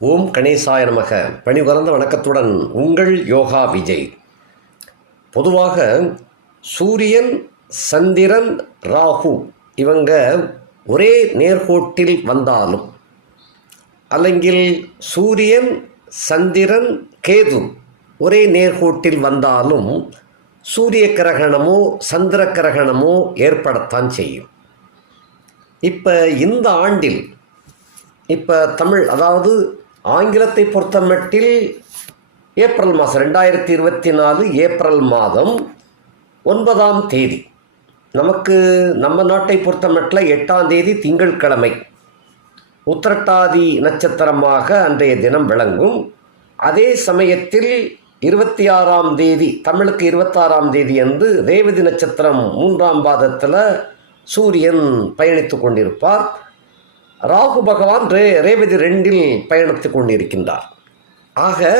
ஓம் கணேசாய நமக. பணிவரந்த வணக்கத்துடன் உங்கள் யோகா விஜய். பொதுவாக சூரியன் சந்திரன் ராகு இவங்க ஒரே நேர்கோட்டில் வந்தாலும் அல்லங்கில் சூரியன் சந்திரன் கேது ஒரே நேர்கோட்டில் வந்தாலும் சூரிய கிரகணமோ சந்திர கிரகணமோ ஏற்படத்தான் செய்யும். இப்போ இந்த ஆண்டில் இப்போ தமிழ் அதாவது ஆங்கிலத்தை பொறுத்தமட்டில் ஏப்ரல் மாதம் ரெண்டாயிரத்தி இருபத்தி நாலு ஏப்ரல் மாதம் ஒன்பதாம் தேதி. நமக்கு நம்ம நாட்டை பொறுத்தமட்டில் எட்டாம் தேதி திங்கட்கிழமை. உத்திரட்டாதி நட்சத்திரமாக அன்றைய தினம் விளங்கும். அதே சமயத்தில் இருபத்தி ஆறாம் தேதி தமிழுக்கு இருபத்தாறாம் தேதி அன்று ரேவதி நட்சத்திரம் மூன்றாம் பாதத்தில் சூரியன் பயணித்து கொண்டிருப்பார். ராகு பகவான் ரே ரேவதி ரெண்டில் பயணித்து கொண்டிருக்கின்றார். ஆக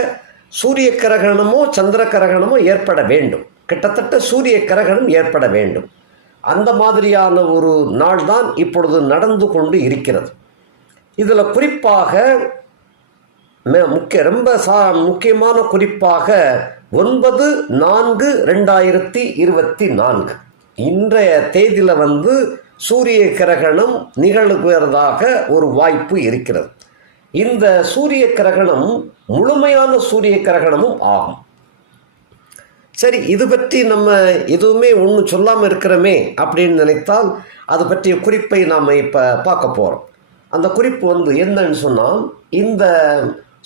சூரிய கிரகணமோ சந்திர கிரகணமோ ஏற்பட வேண்டும். கிட்டத்தட்ட சூரிய கிரகணம் ஏற்பட வேண்டும். அந்த மாதிரியான ஒரு நாள் தான் இப்பொழுது நடந்து கொண்டு இருக்கிறது. இதில் குறிப்பாக முக்கிய ரொம்ப சா முக்கியமான குறிப்பாக ஒன்பது நான்கு ரெண்டாயிரத்தி இருபத்தி நான்கு. இன்றைய தேதியில் வந்து சூரிய கிரகணம் நிகழ்கிறதாக ஒரு வாய்ப்பு இருக்கிறது. இந்த சூரிய கிரகணம் முழுமையான சூரிய கிரகணமும் ஆகும். சரி இது பற்றி நம்ம எதுவுமே ஒன்றும் சொல்லாமல் இருக்கிறோமே அப்படின்னு நினைத்தால் அது பற்றிய குறிப்பை நாம் இப்போ பார்க்க போகிறோம் அந்த குறிப்பு வந்து என்னன்னு சொன்னால் இந்த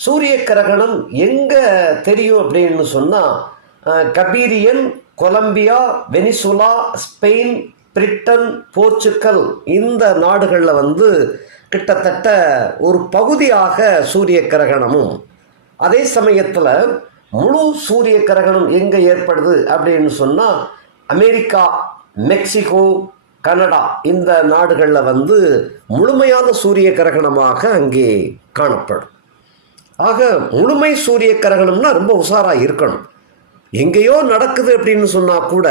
சூரிய கிரகணம் எங்கே தெரியும் அப்படின்னு சொன்னால் Caribbean Colombia Venezuela Spain Britain Portugal இந்த நாடுகளில் வந்து கிட்டத்தட்ட ஒரு பகுதியாக சூரிய கிரகணமும். அதே சமயத்தில் முழு சூரிய கிரகணம் எங்கே ஏற்படுது அப்படின்னு சொன்னால் அமெரிக்கா மெக்சிகோ கனடா இந்த நாடுகளில் வந்து முழுமையான சூரிய கிரகணமாக அங்கே காணப்படும். ஆக முழுமை சூரிய கிரகணம்னா ரொம்ப உஷாராக இருக்கணும். எங்கேயோ நடக்குது அப்படின்னு சொன்னால் கூட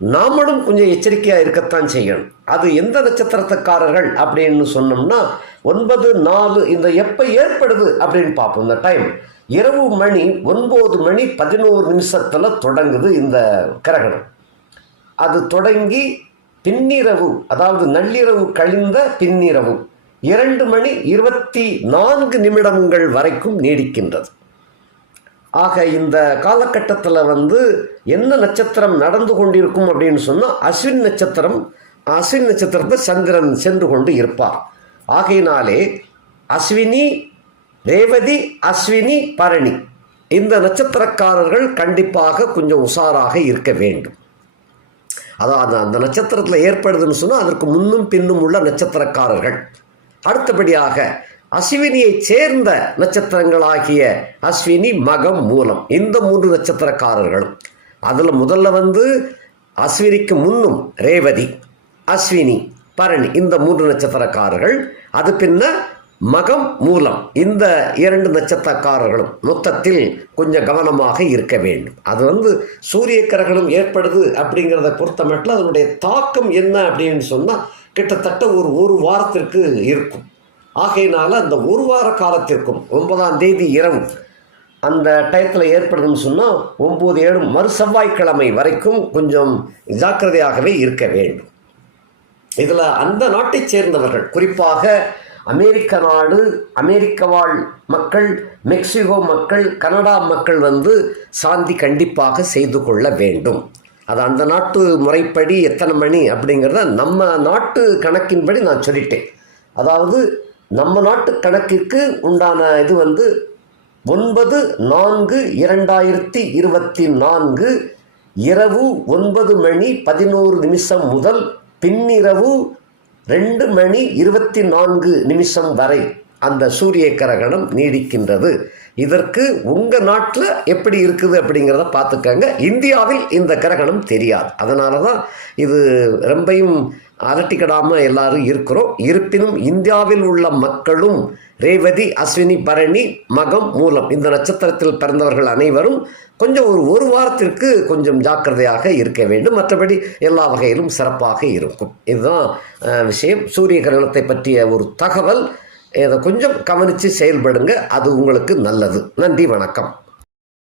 நாமளும் கொஞ்சம் எச்சரிக்கையாக இருக்கத்தான் செய்யணும். அது எந்த நட்சத்திரத்துக்காரர்கள் அப்படின்னு சொன்னோம்னா ஒன்பது நாலு இந்த எப்போ ஏற்படுது அப்படின்னு பார்ப்போம். இந்த டைம் இரவு மணி ஒன்பது மணி பதினோரு நிமிஷத்தில் தொடங்குது இந்த கிரகணம். அது தொடங்கி பின்னிரவு அதாவது நள்ளிரவு கழிந்த பின்னிரவு இரண்டு மணி இருபத்தி நான்கு நிமிடங்கள் வரைக்கும் நீடிக்கின்றது. ஆக இந்த காலகட்டத்தில் வந்து என்ன நட்சத்திரம் நடந்து கொண்டிருக்கும் அப்படின்னு சொன்னால் அஸ்வின் நட்சத்திரம் அஸ்வின் நட்சத்திரத்தை சந்திரன் சென்று கொண்டு இருப்பார். ஆகையினாலே அஸ்வினி ரேவதி அஸ்வினி பரணி இந்த நட்சத்திரக்காரர்கள் கண்டிப்பாக கொஞ்சம் உஷாராக இருக்க வேண்டும். அதாவது அந்த நட்சத்திரத்தில் ஏற்படுதுன்னு சொன்னால் அதற்கு முன்னும் பின்னும் உள்ள நட்சத்திரக்காரர்கள். அடுத்தபடியாக அஸ்வினியை சேர்ந்த நட்சத்திரங்களாகிய அஸ்வினி மகம் மூலம் இந்த மூன்று நட்சத்திரக்காரர்களும் அதில் முதல்ல வந்து அஸ்வினிக்கு முன்னும் ரேவதி அஸ்வினி பரணி இந்த மூன்று நட்சத்திரக்காரர்கள் அது பின்ன மகம் மூலம் இந்த இரண்டு நட்சத்திரக்காரர்களும் மொத்தத்தில் கொஞ்சம் கவனமாக இருக்க வேண்டும். அது வந்து சூரிய கிரகணம் ஏற்படுது அப்படிங்கிறத பொறுத்த மட்டும் அதனுடைய தாக்கம் என்ன அப்படின்னு சொன்னால் கிட்டத்தட்ட ஒரு ஒரு வாரத்திற்கு இருக்கும். ஆகையினால அந்த ஒரு வார காலத்திற்கும் ஒன்பதாம் தேதி இரவு அந்த டயத்தில் ஏற்படுதுன்னு சொன்னால் ஒம்பது ஏழு மறு செவ்வாய்க்கிழமை வரைக்கும் கொஞ்சம் ஜாக்கிரதையாகவே இருக்க வேண்டும். இதில் அந்த நாட்டைச் சேர்ந்தவர்கள் குறிப்பாக அமெரிக்க நாடு அமெரிக்க வாழ் மக்கள் மெக்சிகோ மக்கள் கனடா மக்கள் வந்து சாந்தி கண்டிப்பாக செய்து கொள்ள வேண்டும். அது அந்த நாட்டு முறைப்படி எத்தனை மணி அப்படிங்கிறத நம்ம நாட்டு கணக்கின்படி நான் சொல்லிட்டேன். அதாவது நம்ம நாட்டு கணக்கிற்கு உண்டான இது வந்து ஒன்பது நான்கு இரண்டாயிரத்தி இருபத்தி நான்கு இரவு ஒன்பது மணி பதினோரு நிமிஷம் முதல் பின்னிரவு ரெண்டு மணி இருபத்தி நான்கு நிமிஷம் வரை அந்த சூரிய கிரகணம் நீடிக்கின்றது. இதற்கு உங்கள் நாட்டில் எப்படி இருக்குது அப்படிங்கிறத பார்த்துக்கங்க. இந்தியாவில் இந்த கிரகணம் தெரியாது. அதனால தான் இது ரொம்பையும் அரட்டிக்கிடாமல் எல்லாரும் இருக்கிறோம். இருப்பினும் இந்தியாவில் உள்ள மக்களும் ரேவதி அஸ்வினி பரணி மகம் மூலம் இந்த நட்சத்திரத்தில் பிறந்தவர்கள் அனைவரும் கொஞ்சம் ஒரு ஒரு வாரத்திற்கு கொஞ்சம் ஜாக்கிரதையாக இருக்க வேண்டும். மற்றபடி எல்லா வகையிலும் சிறப்பாக இருக்கும். இதுதான் விஷயம். சூரிய கிரகணத்தை பற்றிய ஒரு தகவல். இதை கொஞ்சம் கவனித்து செயல்படுங்க. அது உங்களுக்கு நல்லது. நன்றி வணக்கம்.